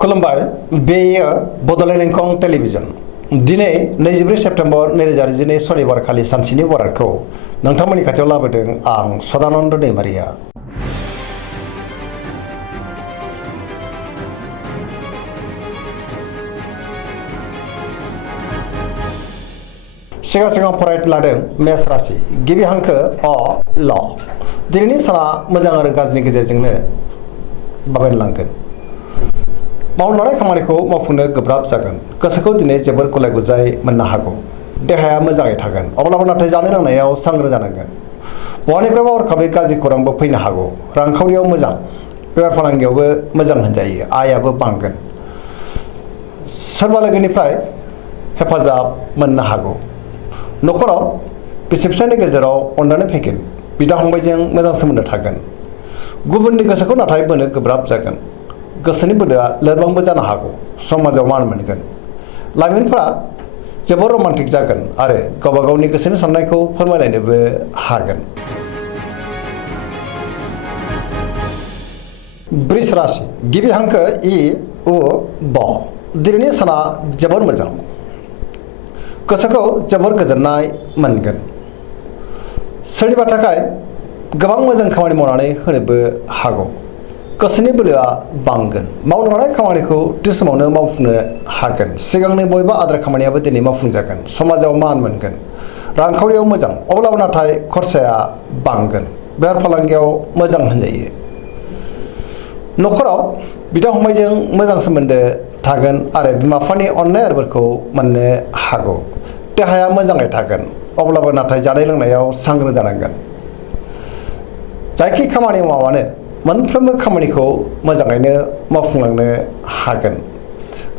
खुलुमबाय बेयो बड'लेण्ड इंखं टेलिभिजन दिनै 24 सेप्तेम्बर 2022 सनिबार खालि सानसेनि बरादखौ नोंथांमोननि खाथियाव लाबोदों आं सदानन्द दैमारिया। सिगां फरायनो लादों मेष राशि गिबि हांखो अ ल दिनैनि साना मोजां आरो गाज्रिनि गेजेरजोंनो बाबेनलांगोन। मावनो लानाय खामानिखौ मावफुंनो गोब्राब जागोन। गोसोखौ दिनै जोबोर गुलाय गुजाय मोननो हागौ। देहाया मोजाङै थागोन अब्लाबो नाथाय जानाय लोंनायाव सांग्रां जानांगोन। बहानिफ्रायबा हरखाबै गाज्रि खौरांबो फैनो हागौ। रांखावरियाव मोजां बेफार फालांगियावबो मोजां होनजायो। आयाबो बांगोन। सोरबा लोगोनिफ्राय हेफाजाब मोननो हागौ। न'खराव बिसि फिसायनि गेजेराव अनलायनाय फैगोन। बिदा फंबायजों मोजां सोमोन्दो थागोन। गुबुननि गोसोखौ नाथाय बोनो गोब्राब जागोन। गोसोनि बोलोआ लोरबांबो जानो हागौ। समाजाव मान मोनगोन। लाइमोनफोरा जोबोर रमान्टिक जागोन आरो गावबा गावनि गोसोनि साननायखौ फोरमायलायनोबो हागोन। वृष राशि गिबि हांखो इ उ ब दिनैनि साना जोबोर मोजां। गोसोखौ जोबोर गोजोननाय मोनगोन। सोरनिबा थाखाय गोबां मोजां खामानि मावनानै होनोबो हागौ। गोसोनि बोलोआ बांगोन। मावनो लानाय खामानिखौ थि समावनो मावफुंनो हागोन। सिगांनि बबेबा आद्रा खामानियाबो दिनै मावफुंजागोन। समाजाव मान मोनगोन। रांखावरियाव मोजां अब्लाबो नाथाय खरसाया बांगोन। बेफार फालांगियाव मोजां होनजायो। न'खराव बिदा फंबायजों मोजां सोमोन्दो थागोन आरो बिमा बिफानि अननाय आरिफोरखौ मोननो हागौ। देहाया मोजाङै थागोन अब्लाबो नाथाय जानाय लोंनायाव सांग्रां जानांगोन। जायखि खामानि मावानो मोनफ्रोमबो खामानिखौ मोजाङैनो मावफुंलांनो हागोन।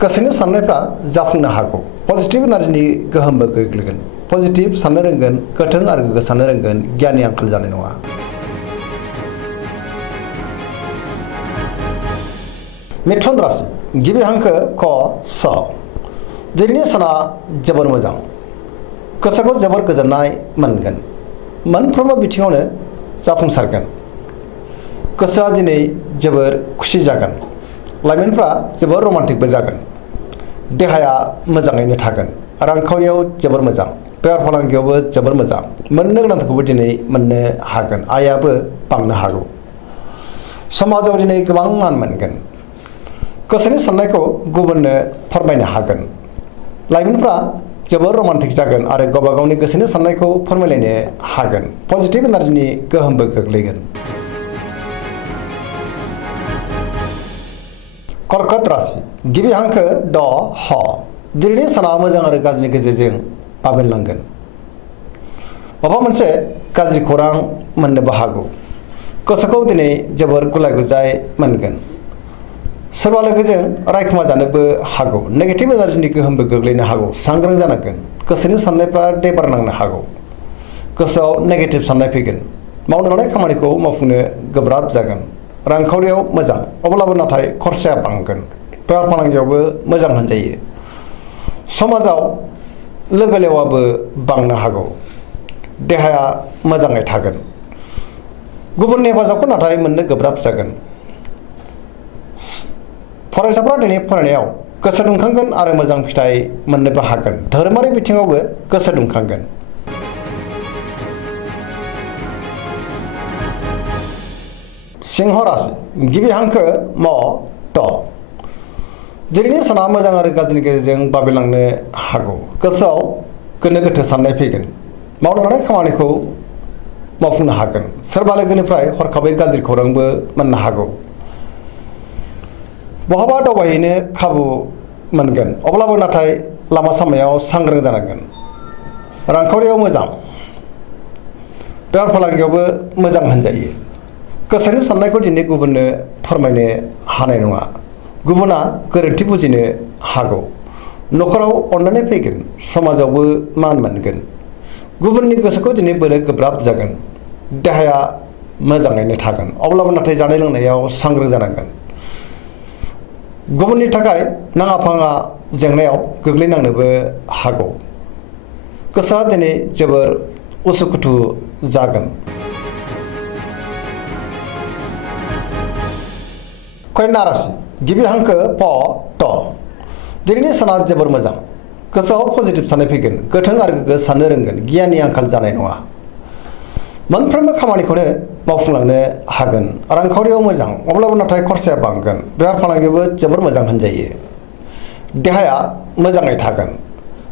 गोसोनि साननायफ्रा जाफुंनो हागौ। पजिटिभ एनार्जिनि गोहोमबो गोग्लैगोन। पजिटिभ साननो रोंगोन। गोथों आरो गोग्गो साननो रोंगोन। गियाननि आंखाल जानाय नङा। मिथुन राशि गिबि हांखो क स दिनैनि साना जोबोर मोजां। गोसोखौ जोबोर गोजोननाय मोनगोन। मोनफ्रोमबो बिथिङावनो जाफुंसारगोन। गोसोआ दिनै जोबोर खुसि जागोन। लाइमोनफ्रा जोबोर रमान्टिकबो जागोन। देहाया मोजाङैनो थागोन। रांखावरियाव जोबोर मोजां। बेफार फालांगियावबो जोबोर मोजां। मोननो गोनांखौबो दिनै मोननो हागोन। आयाबो बांनो हागौ। समाजाव दिनै गोबां मान मोनगोन। गोसोनि साननायखौ गुबुननो फोरमायनो हागोन। लाइमोनफ्रा जोबोर रमान्टिक जागोन आरो गावबा गावनि गोसोनि साननायखौ फोरमायलायनो हागोन। पजिटिभ एनार्जिनि गोहोमबो गोग्लैगोन। कर्कट राशि गिबि हांखो ड ह दिनैनि साना मोजां आरो गाज्रिनि गेजेरजों बाबेनलांगोन। माबा मोनसे गाज्रि खौरां मोननोबो हागौ। गोसोखौ दिनै जोबोर गुलाय गुजाय मोनगोन। सोरबा लोगोजों रायखुमा जानोबो हागौ। नेगेटिभ एनार्जिनि गोहोमबो गोग्लैनो हागौ। सांग्रां जानांगोन। गोसोनि साननायफ्रा देबार नांनो हागौ। गोसोआव नेगेटिभ साननाय फैगोन। मावनो लानाय खामानिखौ मावफुंनो गोब्राब जागोन। रांखावरियाव मोजां अब्लाबो नाथाय खरसाया बांगोन। बेफार फालांगियावबो मोजां होनजायो। समाजाव लोगो लेवाबो बांनो हागौ। देहाया मोजाङै थागोन। गुबुननि हेफाजाबखौ नाथाय मोननो गोब्राब जागोन। फरायसाफ्रा दिनै फरायनायाव गोसो दुंखांगोन आरो मोजां फिथाइ मोननोबो हागोन। धोरोमारि बिथिङावबो गोसो दुंखांगोन। सिंह राशि गिबि हांखो म ट दिनैनि साना मोजां आरो गाज्रिनि गेजेरजों बाबेनलांनो हागौ। गोसोआव गोनो गोथो साननाय फैगोन। मावनो लानाय खामानिखौ मावफुंनो हागोन। सोरबा लोगोनिफ्राय हरखाबै गाज्रि खौरांबो मोननो हागौ। बहाबा दावबायहैनो खाबु मोनगोन अब्लाबो नाथाय लामा सामायाव सांग्रां जानांगोन। रांखावरियाव मोजां। बेफार फालांगियावबो मोजां होनजायो। गोसोनि साननायखौ दिनै गुबुननो फोरमायनो हानाय नङा। गुबुना गोरोन्थि बुजिनो हागौ। न'खराव अनलायनाय फैगोन। समाजावबो मान मोनगोन। गुबुननि गोसोखौ दिनै बोनो गोब्राब जागोन। देहाया मोजाङैनो थागोन अब्लाबो नाथाय जानाय लोंनायाव सांग्रां जानांगोन। गुबुननि थाखाय नाङा फाङा जेंनायाव गोग्लैनांनोबो हागौ। गोसोआ दिनै जोबोर उसुखुथु जागोन। कन्या राशि गिबि हांखो प ट दिनैनि साना जोबोर मोजां गोसोआव पजिटिभ साननाय फैगोन गोथों आरो गोग्गो साननो रोंगोन गियाननि आंखाल जानाय नङा मोनफ्रोमबो खामानिखौनो मावफुंलांनो हागोन रांखावरियाव मोजां अब्लाबो नाथाय खरसाया बांगोन बेफार फालांगियावबो जोबोर मोजां होनजायो देहाया मोजाङै थागोन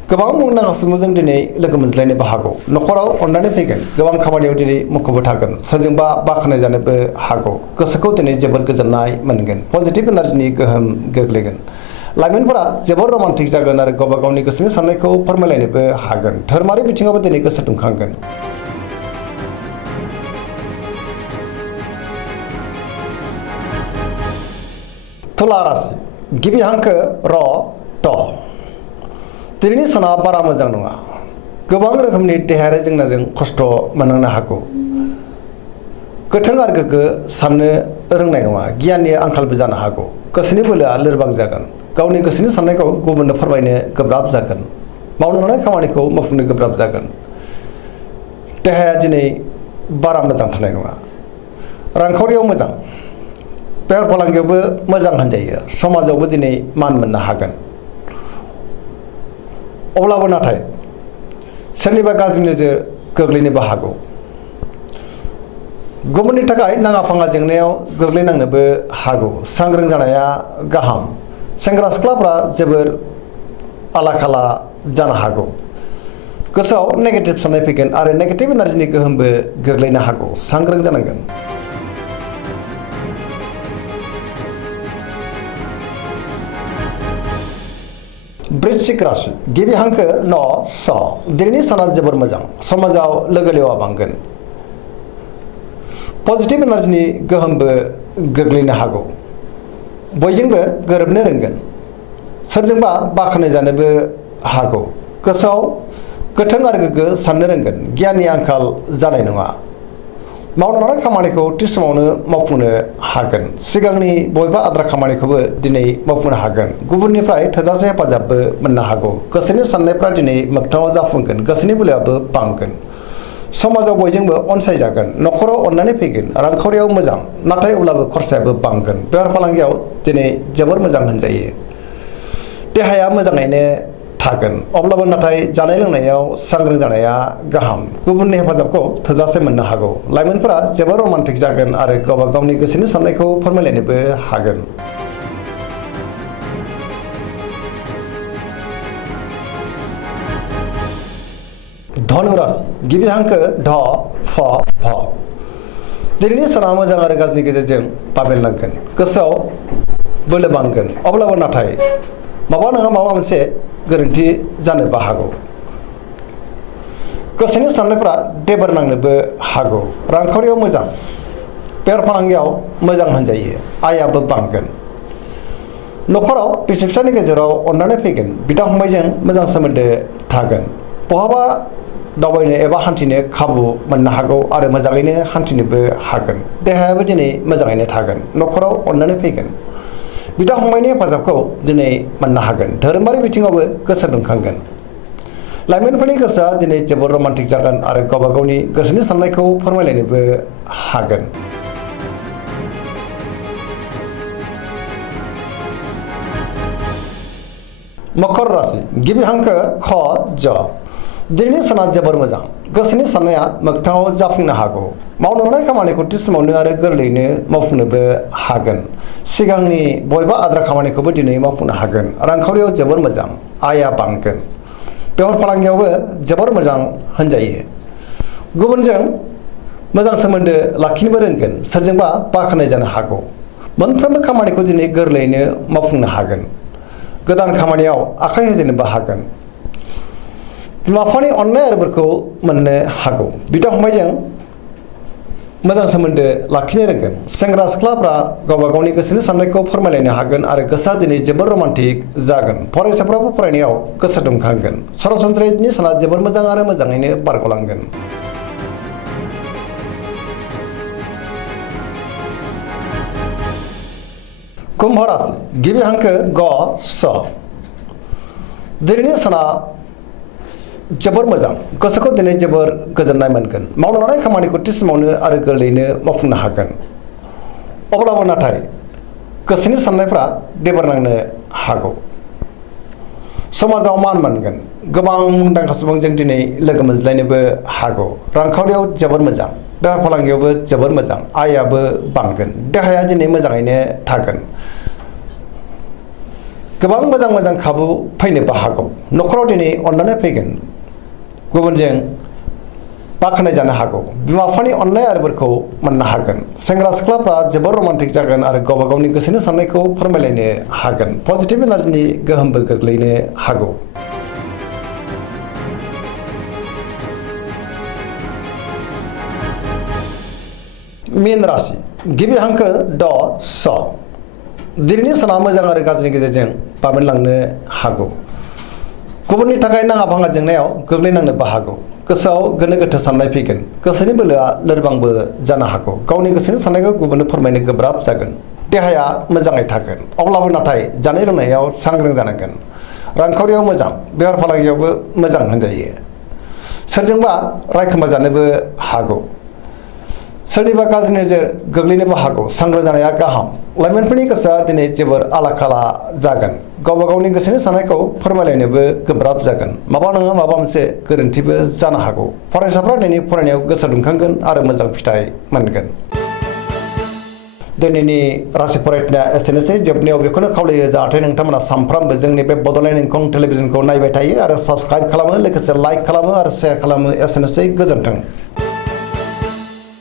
गोबां मुंदांखा सुबुंजों दिनै लोगो मोनज्लायनोबो हागौ न'खराव अननानै फैगोन गोबां खामानियाव दिनै मुखुबबो थागोन सोरजोंबा बाख्नाय जानोबो हागौ गोसोखौ दिनै जोबोर गोजोननाय मोनगोन पजिटिभ एनार्जिनि गोहोम गोग्लैगोन लाइमोनफोरा जोबोर रमान्टिक जागोन आरो गावबा गावनि गोसोनि साननायखौ फोरमायलायनोबो हागोन धोरोमारि बिथिङावबो दिनै गोसो दुंखांगोन तुला राशि गिबि हांखो र ट दिनैनि साना बारा मोजां नङा गोबां रोखोमनि देहायारि जेंनाजों खस्थ' मोननांनो हागौ गोथों आरो गोग्गो साननो रोंनाय नङा गियाननि आंखालबो जानो हागौ गोसोनि बोलोआ लोरबां जागोन गावनि गोसोनि साननायखौ गुबुननो फोरमायनो गोब्राब जागोन मावनो लानाय खामानिखौ मावफुंनो गोब्राब जागोन देहाया दिनै बारा मोजां थानाय नङा रांखावरियाव मोजां बेफार फालांगियावबो मोजां होनजायो समाजावबो दिनै मान मोननो हागोन अब्लाबो नाथाय सोरनिबा गाज्रि नोजोर गोग्लैनोबो हागौ गुबुननि थाखाय नाङा फाङा जेंनायाव गोग्लैनांनोबो हागौ सांग्रां जानाया गाहाम सेंग्रा सिख्लाफ्रा जोबोर आला खाला जानो हागौ गोसोआव नेगेटिभ साननाय फैगोन आरो नेगेटिभ एनार्जिनि गोहोमबो गोग्लैनो हागौ सांग्रां जानांगोन वृश्चिक राशि गिबि हांखो न स दिनैनि साना जोबोर मोजां समाजाव लोगो लेवा बांगोन पजिटिभ एनार्जिनि गोहोमबो गोग्लैनो हागौ बयजोंबो गोरोबनो रोंगोन सोरजोंबा बाख्नाय जानोबो हागौ गोसोआव गोथों आरो गोग्गो साननो रोंगोन गियाननि आंखाल जानाय नङा मावनो लानाय खामानिखौ थि समावनो मावफुंनो हागोन सिगांनि बबेबा आद्रा खामानिखौबो दिनै मावफुंनो हागोन गुबुननिफ्राय थोजासे हेफाजाबबो मोननो हागौ गोसोनि साननायफ्रा दिनै मोगथाङाव जाफुंगोन गोसोनि बोलोआबो बांगोन समाजाव बयजोंबो अनसायजागोन न'खराव अननानै फैगोन रांखावरियाव मोजां नाथाय अब्लाबो खरसायाबो बांगोन बेफार फालांगियाव दिनै जोबोर मोजां होनजायो देहाया मोजाङैनो थागोन अब्लाबो नाथाय जानाय लोंनायाव सांग्रां जानाया गाहाम गुबुननि हेफाजाबखौ थोजासे मोननो हागौ लाइमोनफोरा जोबोर रमान्टिक जागोन आरो गावबा गावनि गोसोनि साननायखौ फोरमायलायनोबो हागोन धनु राशि गिबि हांखो ध फ भ दिनैनि साना मोजां आरो गाज्रिनि गेजेरजों बाबेनलांगोन गोसोआव बोलो बांगोन अब्लाबो नाथाय माबा नङा माबा मोनसे गोरोन्थि जानोबो हागौ गोसोनि साननायफ्रा देबोर नांनोबो हागौ रांखावरियाव मोजां बेफार फालांगियाव मोजां होनजायो आयाबो बांगोन न'खराव बिसि फिसायनि गेजेराव अननानै फैगोन बिदा फंबायजों मोजां सोमोन्दो थागोन बहाबा दावबायनो एबा हान्थिनो खाबु मोननो हागौ आरो मोजाङैनो हान्थिनोबो हागोन देहायाबो दिनै मोजाङैनो थागोन न'खराव अननानै फैगोन बिदा फंबायनि हेफाजाबखौ दिनै मोननो हागोन धोरोमारि बिथिङावबो गोसो दुंखांगोन लाइमोनफोरनि गोसोआ दिनै जोबोर रमान्टिक जागोन आरो गावबा गावनि गोसोनि साननायखौ फोरमायलायनोबो हागोन मकर राशि गिबि हांखो ख ज दिनैनि साना जोबोर मोजां गोसोनि साननाया मोगथाङाव जाफुंनो हागौ मावनो लानाय खामानिखौ थि समावनो आरो गोरलैयैनो मावफुंनोबो हागोन सिगांनि बबेबा आद्रा खामानिखौबो दिनै मावफुंनो हागोन रांखावरियाव जोबोर मोजां आया बांगोन बेफार फालांगियावबो जोबोर मोजां होनजायो गुबुनजों मोजां सोमोन्दो लाखिनोबो रोंगोन सोरजोंबा बाख्नाय जानो हागौ मोनफ्रोमबो खामानिखौ दिनै गोरलैयैनो मावफुंनो हागोन गोदान खामानियाव आखाइ होजेननोबो हागोन बिमा बिफानि अननाय आरो बोरखौ मोननो हागौ बिदा फंबायजों मोजां सोमोन्दो लाखिनो रोंगोन सेंग्रा सिख्लाफ्रा गावबा गावनि गोसोनि साननायखौ फोरमायलायनो हागोन आरो गोसोआ दिनै जोबोर रमान्टिक जागोन फरायसाफ्राबो फरायनायाव गोसो दुंखांगोन सरासनस्रायै दिनै साना जोबोर मोजां आरो मोजाङैनो बारग'लांगोन कुम्भ राशि गिबि हांखो ग स दिनैनि साना जोबोर मोजां गोसोखौ दिनै जोबोर गोजोननाय मोनगोन मावनो लानाय खामानिखौ थि समावनो आरो गोरलैयैनो मावफुंनो हागोन अब्लाबो नाथाय गोसोनि साननायफ्रा देबार नांनो हागौ समाजाव मान मोनगोन गोबां मुंदांखा सुबुंजों दिनै लोगो मोनज्लायनोबो हागौ रांखावरियाव जोबोर मोजां बेफार फालांगियावबो जोबोर मोजां आयाबो बांगोन देहाया दिनै मोजाङैनो थागोन गोबां मोजां मोजां खाबु फैनोबो हागौ न'खराव दिनै अननानै फैगोन गुबुनजों बाख्नाय जानो हागौ बिमा बिफानि अननाय आरो बोरखौ मोननो हागोन सेंग्रा सिख्लाफ्रा जोबोर रमान्टिक जागोन आरो गावबा गावनि गोसोनि साननायखौ फोरमायलायनो हागोन पजिटिभ एनार्जिनि गोहोमबो गोग्लैनो हागौ मीन राशि गिबि हांखो ड स दिनैनि साना मोजां आरो गाज्रिनि गेजेरजों बाबेनलांनो हागौ गुबुननि थाखाय नाङा फाङा जेंनायाव गोग्लैनांनोबो हागौ गोसोआव गोनो गोथो साननाय फैगोन गोसोनि बोलोआ लोरबांबो जानो हागौ गावनि गोसोनि साननायखौ गुबुननो फोरमायनो गोब्राब जागोन देहाया मोजाङै थागोन अब्लाबो नाथाय जानाय लोंनायाव सांग्रां जानांगोन रांखावरियाव मोजां बेफार फालांगियावबो मोजां होनजायो सोरजोंबा रायखोमा जानोबो हागौ सोरनिबा गाज्रि नोजोर गोग्लैनोबो हागौ सांग्रां जानाया गाहाम लाइमोनफोरनि गोसोआ दिनै जोबोर आला खाला जागोन गावबा गावनि गोसोनि साननायखौ फोरमायलायनोबो गोब्राब जागोन माबा नङा माबा मोनसे गोरोन्थिबो जानो हागौ फरायसाफ्रा दिनै फरायनायाव गोसो दुंखांगोन आरो मोजां फिथाइ मोनगोन दिनैनि राशि फरायनाया एसेनोसै जोबनायाव बेखौनो खावलायो जाहाथे नोंथांमोना सानफ्रामबो जोंनि बे बड'लेण्ड इंखं टेलिभिजनखौ नायबाय थायो आरो साबस्क्राइब खालामो लोगोसे लाइक खालामो आरो शेयार खालामो एसेनोसै गोजोन्थों